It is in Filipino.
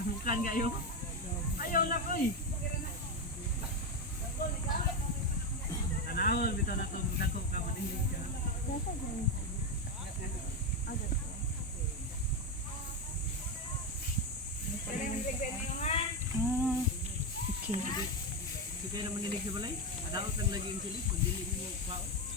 Bukan kayo. Ayaw na ko eh. Tanahon bitaw na to gato ka madinig ka. Okay. Sige naman nilig sa balay. Adaot lang lagi yung sili, kung dili mo pao.